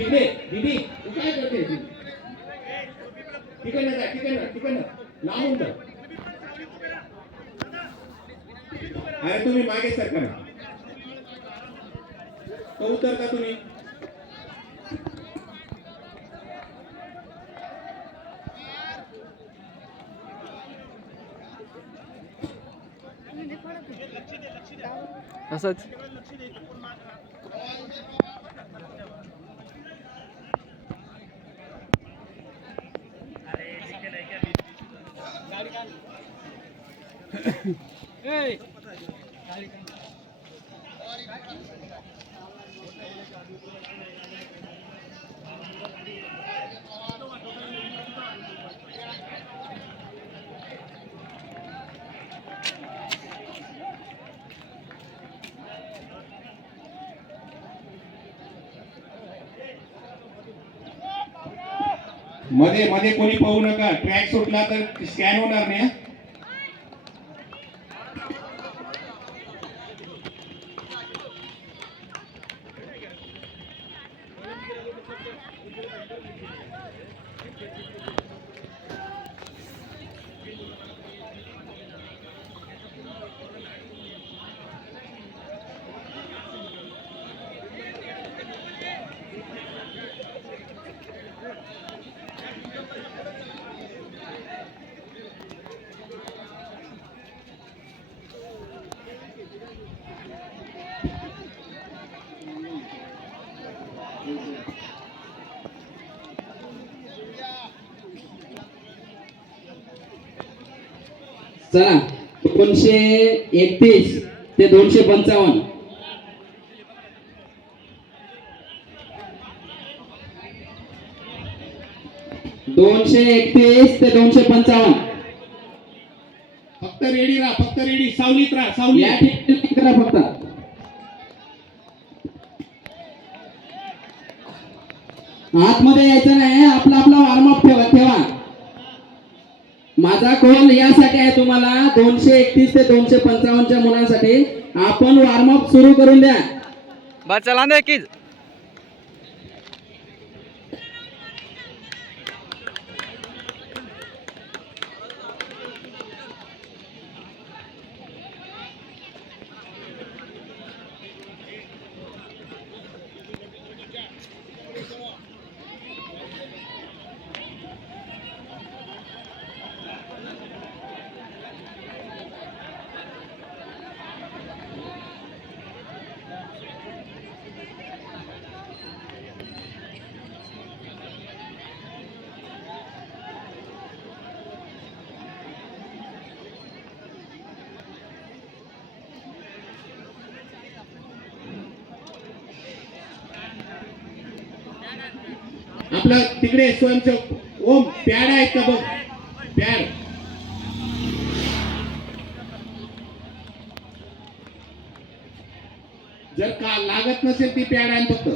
तिकडे दीदी तू काय करते तिकडनं जा तिकडनं लांबून जा. अरे तुम्ही मागे सरका ना. तो उतरता तुम्ही. असंच मध्ये मध्ये कोणी पाहू नका. ट्रॅक सुटला तर स्कॅन होणार नाही. चला 231 ते 255. दोनशे 31 ते 255. फक्त रेडी राहा. फक्त रेडी. सावलीत राहा. सावली या ठिकाणी करा फक्त. आतमध्ये यायचं नाही. आपला वॉर्मअप ठेवा. माझा कॉल यासाठी आहे तुम्हाला 231 ते 255 मुलांसाठी. आपण वॉर्मअप सुरू करून द्या. बस चला दे की आपलं तिकडे स्वयंसेवक ओम पॅड आहेत का बघ. पॅड जर का लागत नसेल ती पॅड आहे फक्त.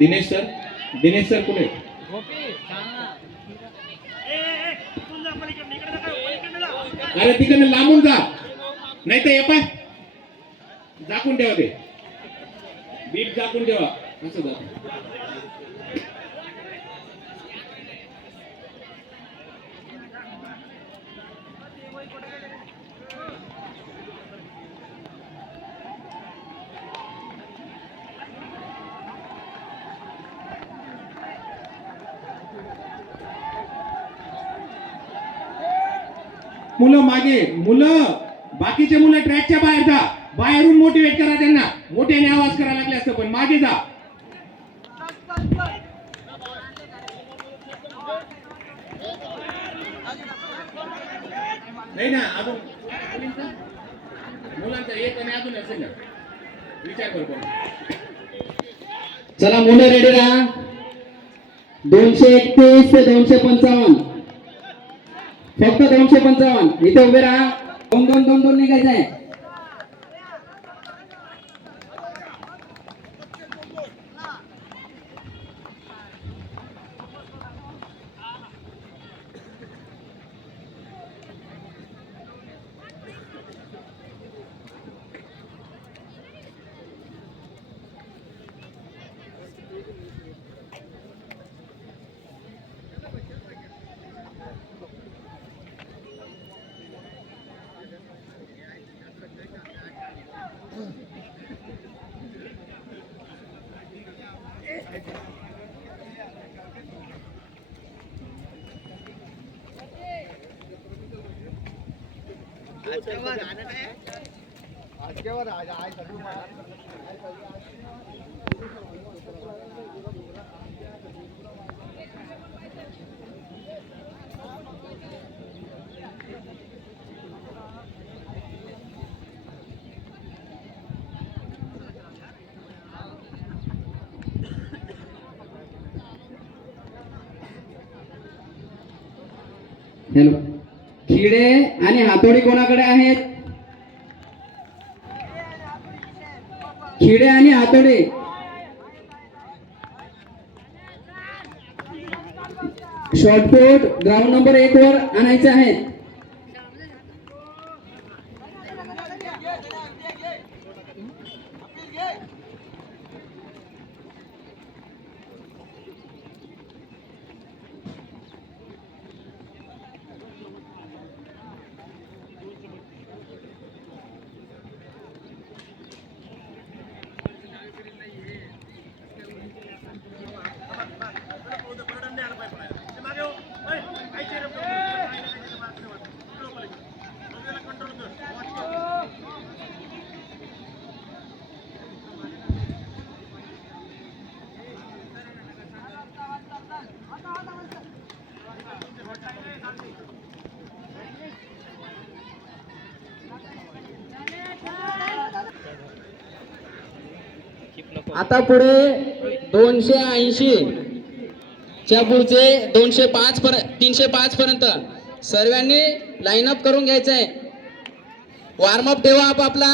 दिनेश सर कुठे. अरे तिकडनं लांबून जा. नाही तर पाय झाकून ठेवा. ते बीट झाकून ठेवा. असं जा. मुलं मागे. मुलं बाकीचे मुलं ट्रॅकच्या बाहेर जा. बाहेरून मोटिवेट करा त्यांना, मोठ्याने आवाज करायला लागले असतं पण मागे जा. नाही ना अजून मुलांचा एक आणि अजून असेल ना, विचार करतो. चला मुलं रेडी राहा. 231 ते 255, फक्त 255. इथे उभे राहा. दोन दोन दोन दोन निघायचं आहे. हॅलो, खिडे आणि हातोडी कोणाकडे आहेत? खिडे आणि हातोडी. शॉर्टपुट ग्राउंड नंबर 1 वर आणायचे आहेत. आता पुढे 280 च्या पुढचे 205 305 पर्यंत सर्वांनी लाईन अप करून घ्यायचं आहे. वॉर्मअप ठेवा आपापला.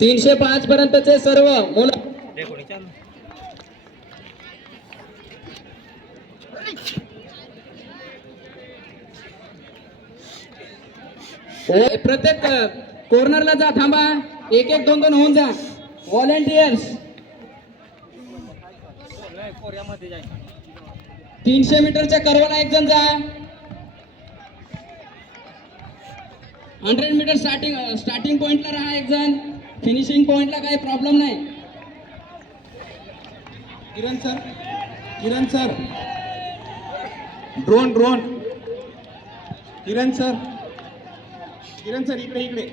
305 पर्यंतचे सर्व मुलं प्रत्येक कॉर्नरला जा. थांबा, 1-1 2-2 होऊन जा. व्हॉलेंटियर्स 300 मीटरच्या कर्वला एक जण जा. 100 मीटर स्टार्टिंग पॉइंटला राहा एक जण. फिनिशिंग पॉइंटला काही प्रॉब्लेम नाही. किरण सर ड्रोन किरण सर इकडे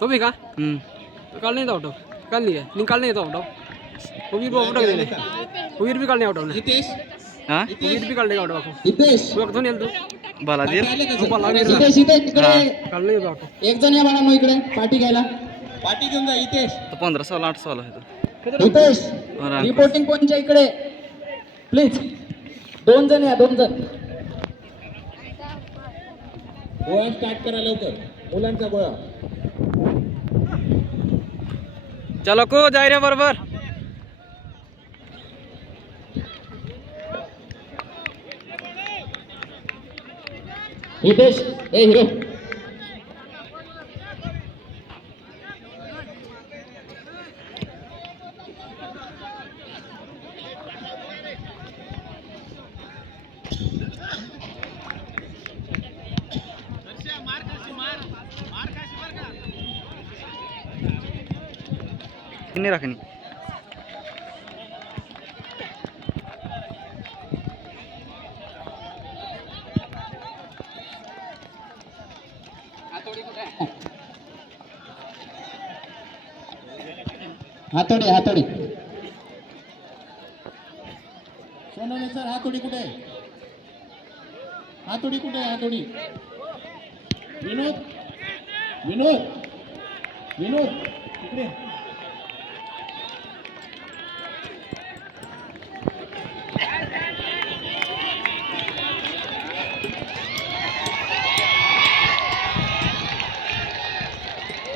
तो भी का कल नहीं था आउट कल नहीं है निकाल नहीं था आउट उबीर को आउट देने उबीर भी कल नहीं आउट होने हितेश हां उबीर भी कल नहीं आउट आको हितेश तू तो नहीं तू बाला दे तू बाला दे हितेश इकडे कल नहीं था आउट एक जण या बाळांनो इकडे पार्टी घ्यायला. पार्टी घेऊन जा हितेश. तो 15-16 है तो हितेश रिपोर्टिंग पॉइंटच्या इकडे प्लीज. 2 जण या 2 जण. गोळा स्टार्ट करा लवकर, मुलांचा गोळा. चलो को जाय रे बरोबर. हितेश ए हिरो नहीं रखनी हातोडी हातोडी सोनवणे सर हातोडी कुठे आहे? हातोडी कुठे आहे? हातोडी विनोद विनोद विनोद इकडे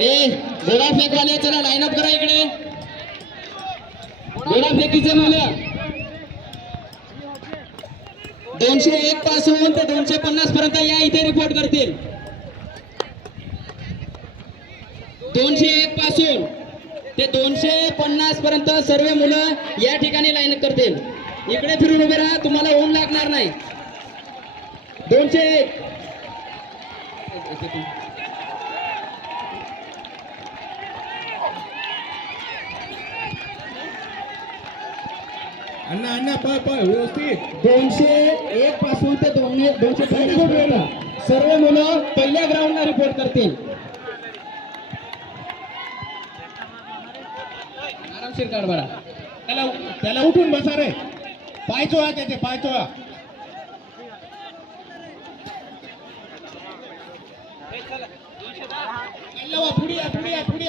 ए गोळा फेकवाले चला लाईन अप करा इकडे गोळा फेकीचे मुलं 201 पासून ते 250 पर्यंत या इथे रिपोर्ट करतील 201 पासून ते 250 पर्यंत सर्व मुलं या ठिकाणी लाईन अप करतील इकडे फिरून उभे राहा तुम्हाला ऊन लागणार नाही 201 अण्णा अण्णा पळ पळ व्यवस्थित 201 पासून ते 250 पर्यंत सर्व मुलं पहिल्या ग्राउंडला रिपोर्ट करतील आरामशीर काढ बरा त्याला त्याला उठून बसा रे पाय चोळा त्याचे पाय चोळा पुढे या पुढे या पुढे